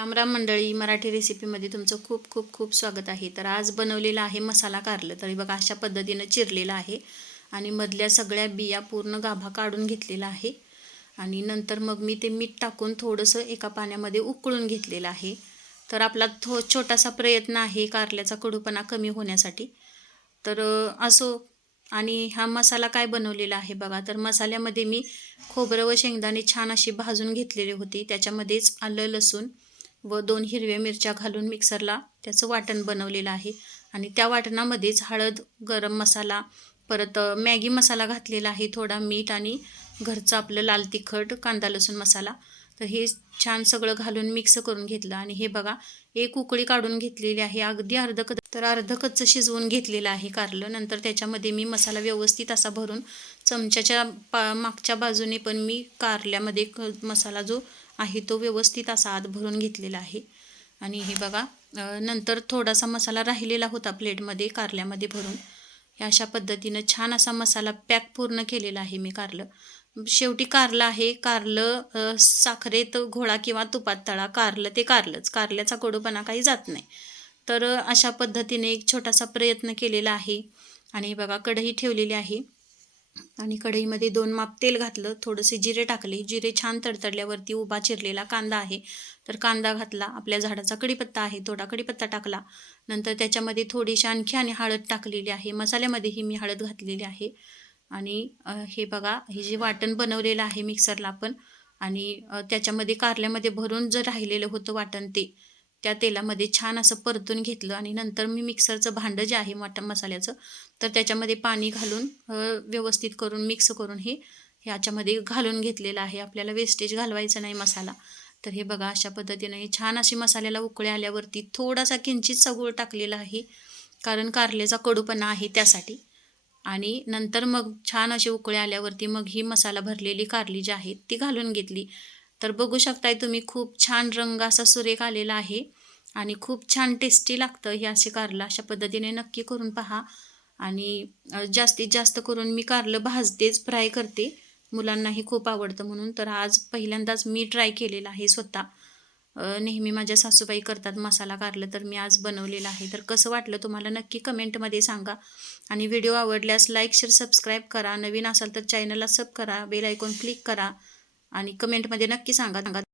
रामराम मंडळी मराठी रेसिपीमध्ये तुमचं खूप खूप खूप स्वागत आहे. तर आज बनवलेलं आहे मसाला कारलं. तरी बघा अशा पद्धतीनं चिरलेलं आहे. आणि मधल्या सगळ्या बिया पूर्ण गाभा काढून घेतलेला आहे. आणि नंतर मग मी ते मीठ टाकून थोडंसं एका पाण्यामध्ये उकळून घेतलेलं आहे. तर आपला थो छोटासा प्रयत्न आहे कारल्याचा कडूपणा कमी होण्यासाठी. तर असो. आणि हा मसाला काय बनवलेला आहे बघा. तर मसाल्यामध्ये मी खोबरं व शेंगदाणे छान अशी भाजून घेतलेली होती. त्याच्यामध्येच आलं लसूण. व दोन हिरव्या मिरच्या घालून मिक्सरला त्याचं वाटण बनवलेलं आहे. आणि त्या वाटणामध्येच हळद गरम मसाला परत मॅगी मसाला घातलेला आहे. थोडा मीठ आणि घरचं आपलं लाल तिखट कांदा लसूण मसाला तर हे छान सगळं घालून मिक्स करून घेतलं आणि हे बघा एक उकळी काढून घेतलेली आहे. अगदी अर्ध कच तर अर्ध कच्चं शिजवून घेतलेलं आहे कारलं. नंतर त्याच्यामध्ये मी मसाला व्यवस्थित असा भरून चमच्याच्या पा मागच्या बाजूने पण मी कारल्यामध्ये क मसाला जो आहे तो व्यवस्थित असा आत भरून घेतलेला आहे. आणि हे बघा नंतर थोडासा मसाला राहिलेला होता प्लेटमध्ये कारल्यामध्ये भरून. अशा पद्धतीनं छान असा मसाला पॅक पूर्ण केलेला आहे मी कारलं. शेवटी कारलं आहे. कारलं साखरेत घोळा किंवा तुपात तळा कारलं ते कारलंच. कारल्याचा कडूपणा काही जात नाही. तर अशा पद्धतीने एक छोटासा प्रयत्न केलेला आहे. आणि बघा कढई ठेवलेली आहे. आणि कढईमध्ये दोन माप तेल घातलं. थोडेसे जिरे टाकले. जिरे छान तडतडल्यावरती उभा चिरलेला कांदा आहे. तर कांदा घातला. आपल्या झाडाचा कढीपत्ता आहे. थोडा कढीपत्ता टाकला. नंतर त्याच्यामध्ये थोडीशी आणखी आणि हळद टाकलेली आहे. मसाल्यामध्येही मी हळद घातलेली आहे. आणि हे बघा हे जे वाटण बनवलेलं आहे मिक्सरला आपण आणि त्याच्यामध्ये कारल्यामध्ये भरून जर राहिलेलं होतं वाटण ते त्या तेलामध्ये छान असं परतून घेतलं आणि नंतर मी मिक्सरचं भांडं जे आहे मटण मसाल्याचं तर त्याच्यामध्ये पाणी घालून व्यवस्थित करून मिक्स करून हे ह्याच्यामध्ये घालून घेतलेलं आहे. आपल्याला वेस्टेज घालवायचं नाही मसाला. तर हे बघा अशा पद्धतीनं हे छान अशी मसाल्याला उकळे आल्यावरती थोडासा किंचित सगोळ टाकलेला आहे कारण कारल्याचा कडूपणा आहे त्यासाठी. आणि नंतर मग छान अशी उकळे आल्यावरती मग ही मसाला भरलेली कारली जी आहे ती घालून घेतली. तर बघू शकताय तुम्ही खूप छान रंग असा सुरेख आलेला आहे आणि खूप छान टेस्टी लागतं हे असे कारलं. अशा पद्धतीने नक्की करून पहा आणि जास्तीत जास्त करून मी कारलं भाजतेच फ्राय करते. मुलांनाही खूप आवडतं म्हणून. तर आज पहिल्यांदाच मी ट्राय केलेलं आहे स्वतः. नेहमी माझ्या सासूबाई करतात मसाला कारलं तर मी आज बनवलेलं आहे. तर कसं वाटलं तुम्हाला नक्की कमेंटमध्ये सांगा. आणि व्हिडिओ आवडल्यास लाईक शेअर सबस्क्राईब करा. नवीन असाल तर चॅनलला सब करा. बेल आयकॉन क्लिक करा. आणि कमेंटमध्ये नक्की सांगा सांगा.